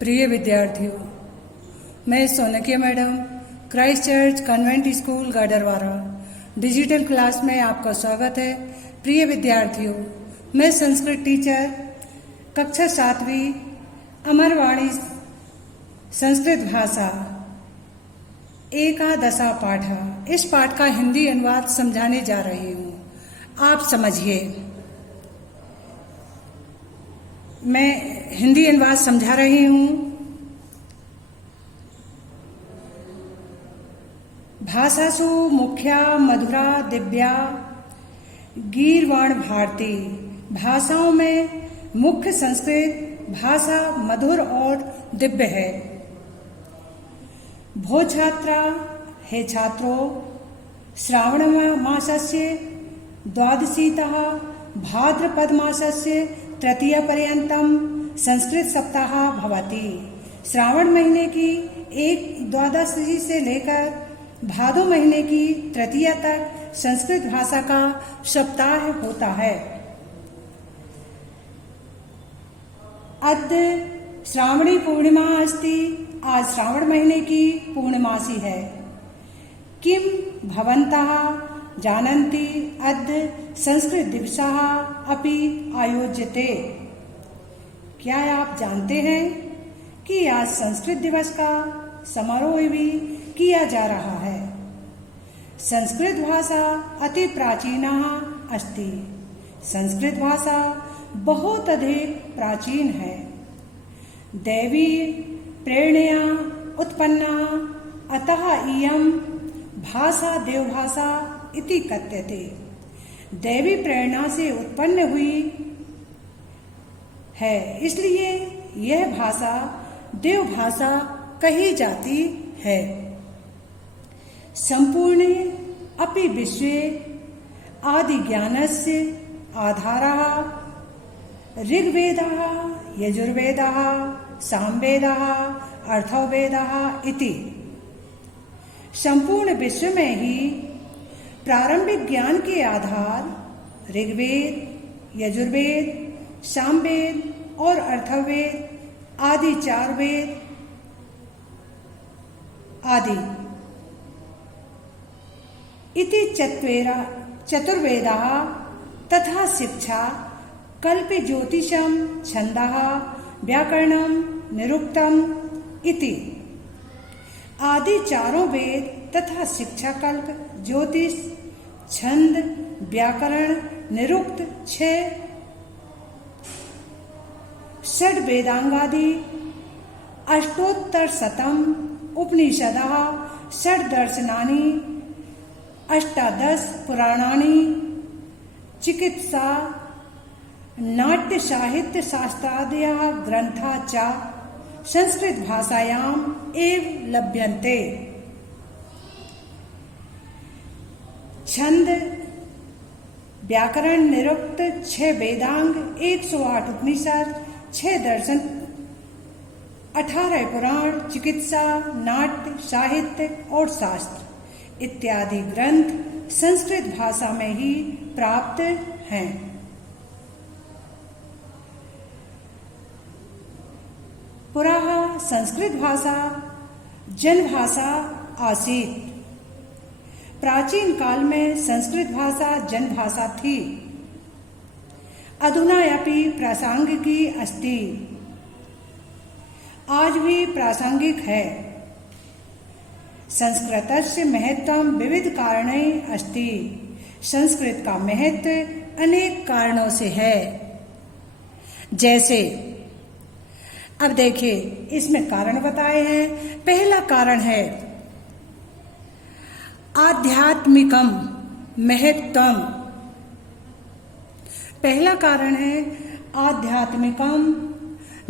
प्रिय विद्यार्थियों, मैं Sonkiya madam Christ church convent school Gadarwara digital class में आपका स्वागत है। प्रिय विद्यार्थियों, मैं संस्कृत टीचर कक्षा 7वीं अमरवाणी संस्कृत भाषा एकादशा पाठ इस पाठ का हिंदी अनुवाद समझाने जा रही हूँ। आप समझिए। मैं हिंदी अनुवाद समझा रही हूँ। भाषासु मुख्या मधुरा दिव्या गीर्वाण भारती। भाषाओं में मुख्य संस्कृत भाषा मधुर और दिव्य है। भो छात्रा, हे छात्रों, श्रावण मासस्य द्वादशीतः भाद्रपद मासस्य तृतीय पर्यंतम संस्कृत सप्ताह भवति। श्रावण महीने की एक द्वादशी से लेकर भादो महीने की तृतीया तक संस्कृत भाषा का सप्ताह होता है। अद्य श्रावणी पूर्णिमा अस्ति। आज श्रावण महीने की पूर्णमासी है। किम भवन्तः जानन्ति अद्य संस्कृत दिवसः अपि आयोज्यते। क्या आप जानते हैं कि आज संस्कृत दिवस का समारोह भी किया जा रहा है। संस्कृत भाषा अति प्राचीना अस्ति। संस्कृत भाषा बहुत अधिक प्राचीन है। दैवी प्रेरणया उत्पन्ना, अतः इयं भाषा देवभाषा इति कथ्यते। दैवी प्रेरणा से उत्पन्न हुई है, इसलिए यह भाषा देव भाषा कही जाती है। संपूर्ण अपि विश्वे आदि ज्ञानस्य आधारः ऋग्वेदः, यजुर्वेदः, सामवेदः, अथर्ववेदः इति। संपूर्ण विश्व में ही प्रारंभिक ज्ञान के आधार ऋग्वेद, यजुर्वेद, सामवेद और अथर्ववेद आदि 4 वेद आदि इति चतुर्वेदाः तथा शिक्षा कल्प ज्योतिषम छंदः व्याकरणम निरुक्तम इति। आदि 4 वेद तथा शिक्षा कल्प ज्योतिष छंद व्याकरण निरुक्त 6 षड वेदांगादि अष्टोत्तरशतम उपनिषदः षड दर्शनानि अष्टादश पुराणानि चिकित्सा नाट्य साहित्य शास्त्रादयः ग्रंथा च संस्कृत भाषायाम एव लभ्यन्ते। छंद व्याकरण निरुक्त 6 वेदांग 108 उपनिषद 6 दर्शन 18 पुराण चिकित्सा नाट्य साहित्य और शास्त्र इत्यादि ग्रंथ संस्कृत भाषा में ही प्राप्त हैं। पुराः संस्कृत भाषा जनभाषा आसीत्। प्राचीन काल में संस्कृत भाषा जनभाषा थी। अधुना अपि प्रासंगिकी अस्ति। आज भी प्रासंगिक है। संस्कृतस्य महत्वं विविध कारणैः अस्ति। संस्कृत का महत्व अनेक कारणों से है। जैसे अब देखिए, इसमें कारण बताए हैं। पहला कारण है आध्यात्मिकम महत्वम। पहला कारण है आध्यात्मिकम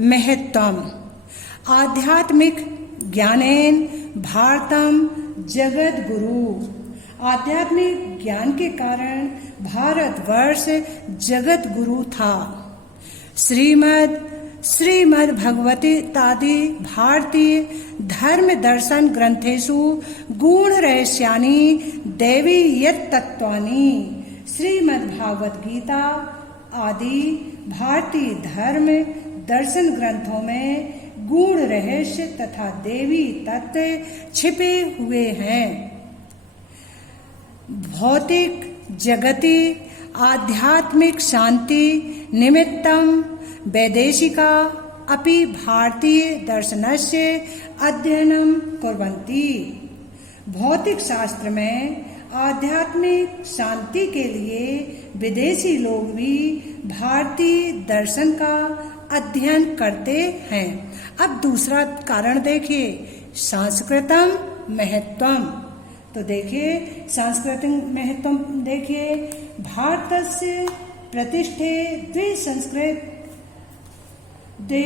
महत्वम। आध्यात्मिक ज्ञानेन भारतम जगत गुरु। आध्यात्मिक ज्ञान के कारण भारतवर्ष जगत गुरु था। श्रीमद् भगवद्गीतादि भारतीय धर्म दर्शन ग्रंथेषु गुण रहस्यानि दैवी यत्तत्वानि। श्रीमद् भागवत गीता आदि भारतीय धर्म दर्शन ग्रंथों में गूढ़ रहस्य तथा देवी तत्व छिपे हुए हैं। भौतिक जगति आध्यात्मिक शांति निमित्तम वैदेशिका अपि भारतीय दर्शनस्य अध्ययनं कुर्वन्ति। भौतिक शास्त्र में आध्यात्मिक शांति के लिए विदेशी लोग भी भारतीय दर्शन का अध्ययन करते हैं। अब दूसरा कारण देखिए, सांस्कृतम महत्वम। तो देखिए सांस्कृतिक महत्व देखिए, भारतस्य प्रतिष्ठे द्वे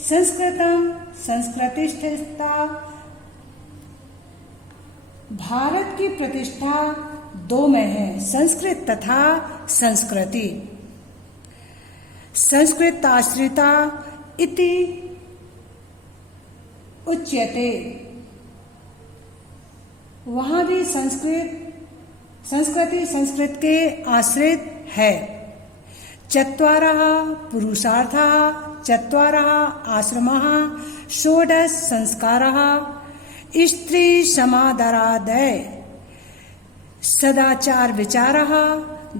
संस्कृतम संस्कृतिष्ठता। भारत की प्रतिष्ठा दो में है, संस्कृत तथा संस्कृति। संस्कृताश्रिता इति उच्यते। वहां भी संस्कृति संस्कृत के आश्रित है। चत्वारः पुरुषार्थाः चत्वारः आश्रमाः षोडश संस्काराः स्त्री समादरादय सदाचार विचारः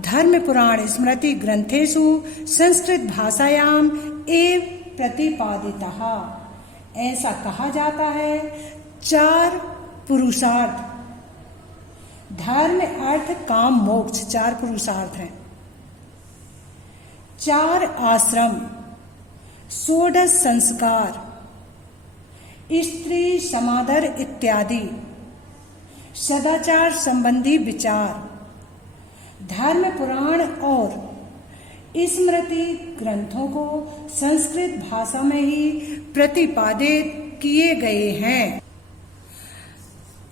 धर्म पुराण स्मृति ग्रंथेषु संस्कृत भाषायाम एव प्रतिपादितः। ऐसा कहा जाता है, 4 पुरुषार्थ, धर्म अर्थ काम मोक्ष, 4 पुरुषार्थ हैं। 4 आश्रम, 16 संस्कार, स्त्री समादर इत्यादि, सदाचार संबंधी विचार, धर्म पुराण और स्मृति ग्रंथों को संस्कृत भाषा में ही प्रतिपादित किए गए हैं।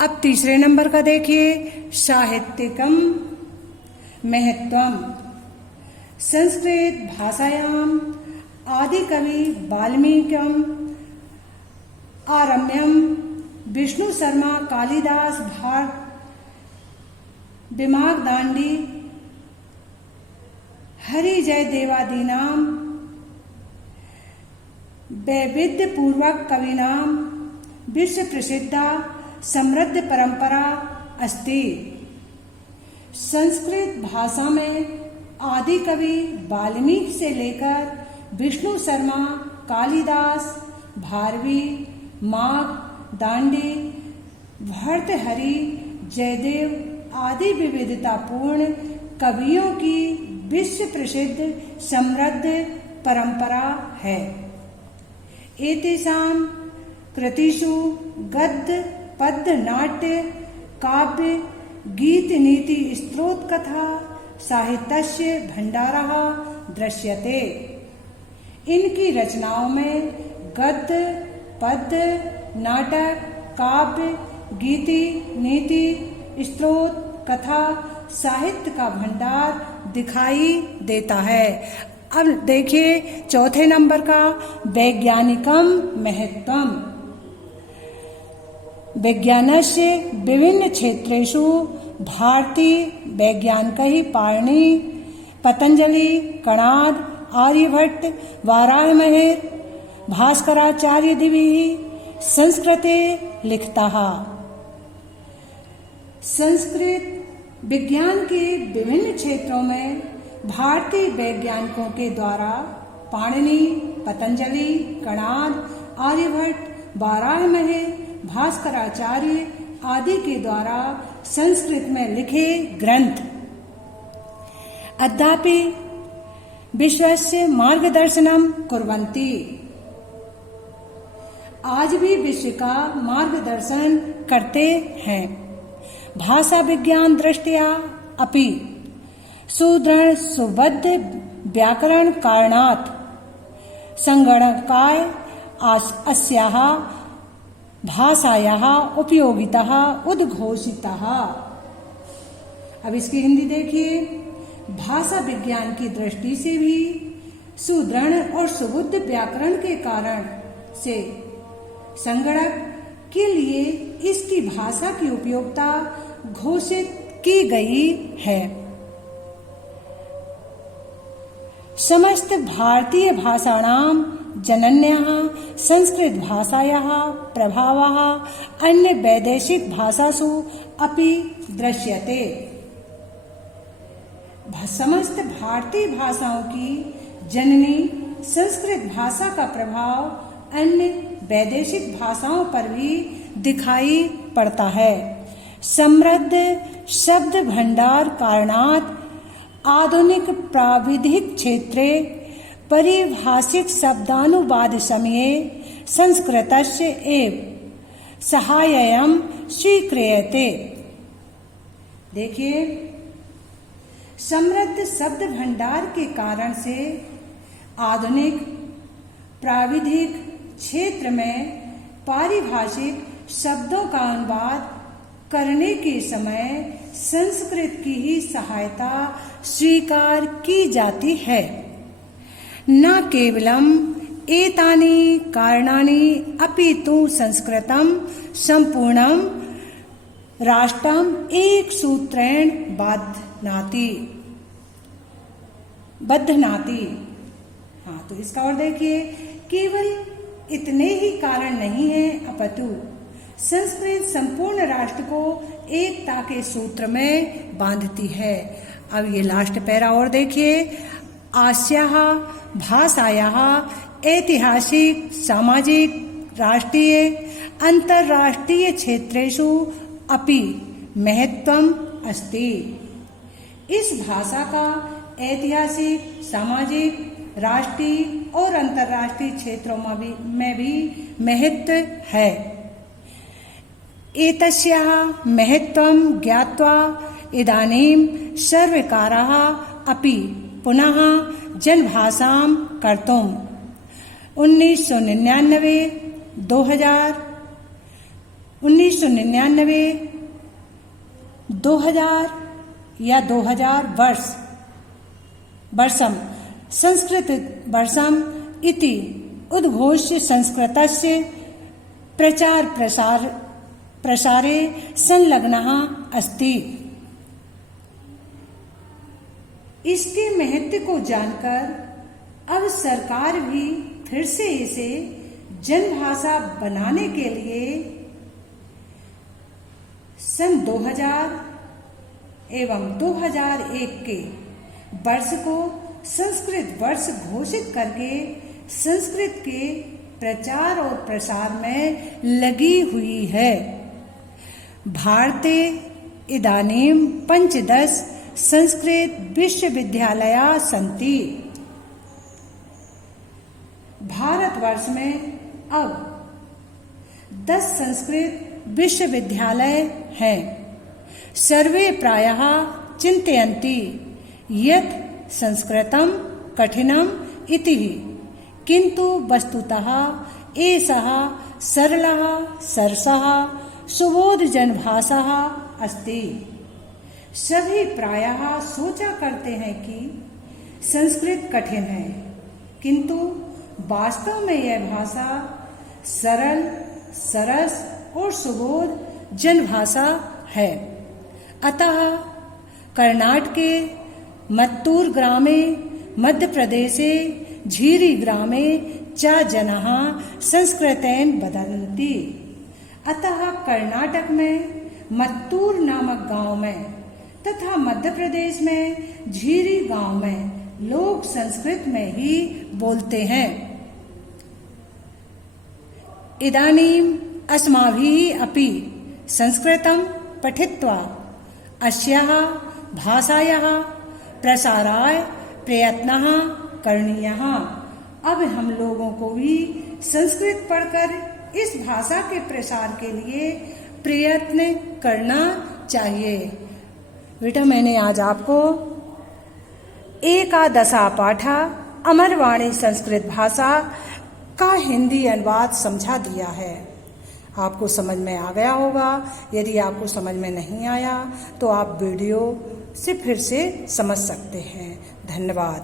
अब तीसरे नंबर का देखिए, साहित्यिकम महत्वम। संस्कृत भाषायाम आदिकवि वाल्मीकिम आरम्यम विष्णु शर्मा कालिदास दिमाग दांडी हरि जय देवादीनाम वैविध्य पूर्वक कविनाम विश्व प्रसिद्धा समृद्ध परंपरा अस्ति। संस्कृत भाषा में आदि कवि वाल्मीकि से लेकर विष्णु शर्मा, कालिदास, भारवी, माघ, दांडी, भर्तृहरि, जयदेव आदि विविधतापूर्ण कवियों की विश्व प्रसिद्ध समृद्ध परंपरा है। एतेषां कृतिषु गद्य पद्य नाट्य काव्य गीत नीति स्तोत्र कथा साहित्यस्य भंडारः दृश्यते। इनकी रचनाओं में गद्य पद्य नाटक काव्य गीति नीति स्तोत्र कथा साहित्य का भंडार दिखाई देता है। अब देखिए चौथे नंबर का, वैज्ञानिकम महत्वम। विज्ञानस्य विभिन्न क्षेत्रेषु भारतीय वैज्ञानिकैः पाणिनि पतंजलि कणाद आर्यभट्ट वाराहमिहिर भास्कराचार्य दिभिः संस्कृते लिखताः। संस्कृत विज्ञान के विभिन्न क्षेत्रों में भारतीय वैज्ञानिकों के द्वारा पाणिनि पतंजलि कणाद आर्यभट्ट वाराहमिहिर भास्कराचार्य आदि के द्वारा संस्कृत में लिखे ग्रंथ अद्यापि विश्वस्य मार्गदर्शनम कुर्वन्ति। आज भी विश्व का मार्गदर्शन करते हैं। भाषा विज्ञान दृष्टया अपि सुदृढ़ सुबद्ध व्याकरण कारणात् संगणकाय अस्याः भाषायाः उपयोगिता उद्घोषिता। अब इसकी हिंदी देखिए। भाषा विज्ञान की दृष्टि से भी सुदृढ़ और सुबुद्ध व्याकरण के कारण से संगणक के लिए इसकी भाषा की उपयोगिता घोषित की गई है। समस्त भारतीय भाषाणाम जनन्यः संस्कृतभाषायाः प्रभावः अन्य वैदेशिकभाषासु अपि दृश्यते। समस्त भारतीय भाषाओं की जननी संस्कृत भाषा का प्रभाव अन्य वैदेशिक भाषाओं पर भी दिखाई पड़ता है। समृद्ध शब्द भंडार कारणात् आधुनिक प्राविधिक क्षेत्रे परिभाषिक शब्दानुवाद समये संस्कृतस्य एव सहाय्यं स्वीक्रियते। देखिए, समृद्ध शब्द भंडार के कारण से आधुनिक प्राविधिक क्षेत्र में पारिभाषिक शब्दों का अनुवाद करने के समय संस्कृत की ही सहायता स्वीकार की जाती है। न केवलम एतानि कारणानि अपि तु संस्कृतं संपूर्णं राष्ट्रम एक सूत्रेण बद्धनाति। हाँ, तो इसका और देखिए, केवल इतने ही कारण नहीं है, अपितु संस्कृत संपूर्ण राष्ट्र को एकता के सूत्र में बांधती है। अब ये लास्ट पैरा और देखिए, अस्याः भाषायाः ऐतिहासिक सामाजिक राष्ट्रीय अंतर्राष्ट्रीय क्षेत्रेषु अपि महत्वम् अस्ति। इस भाषा का ऐतिहासिक सामाजिक राष्ट्रीय और अंतर्राष्ट्रीय क्षेत्रों में भी महत्व है। एतस्याः महत्वं ज्ञात्वा इदानीं सर्वकाराः अपि पुनः जनभाषां कर्तुं 1999, 2000 या 2000 वर्षं संस्कृत वर्षम् इति उद्घोष्य संस्कृतस्य प्रचार प्रसारे संलग्नः अस्ति। इसके महत्व को जानकर अब सरकार भी फिर से इसे जनभाषा बनाने के लिए सन 2000 एवं 2001 के वर्ष को संस्कृत वर्ष घोषित करके संस्कृत के प्रचार और प्रसार में लगी हुई है। भारते इदानीं 15 संस्कृत विश्वविद्यालयाः सन्ति। भारतवर्ष में अब 10 संस्कृत विश्वविद्यालय हैं। सर्वे प्रायः चिन्तयन्ति यत् संस्कृतं कठिनम् इति, किन्तु वस्तुतः एषः सरलः सरसः सुबोधजनभाषा अस्ति। सभी प्रायः सोचा करते हैं कि संस्कृत कठिन है, किंतु वास्तव में यह भाषा सरल, सरस और सुबोध जनभाषा है। अतः कर्नाटक के मत्तूर ग्रामे, मध्य प्रदेशे झीरी ग्रामे च जनाः संस्कृतेन वदन्ति। अतः कर्नाटक में मत्तूर नामक गांव में तथा मध्य प्रदेश में झीरी गांव में लोग संस्कृत में ही बोलते हैं। इदानीम् अस्माभिः अपि संस्कृतं पठित्वा अस्याः भाषायाः प्रसाराय प्रयत्नः करणीयः। अब हम लोगों को भी संस्कृत पढ़कर इस भाषा के प्रसार के लिए प्रयत्न करना चाहिए। बेटा, मैंने आज आपको एकादशा पाठा अमरवाणी संस्कृत भाषा का हिंदी अनुवाद समझा दिया है। आपको समझ में आ गया होगा। यदि आपको समझ में नहीं आया तो आप वीडियो से फिर से समझ सकते हैं। धन्यवाद।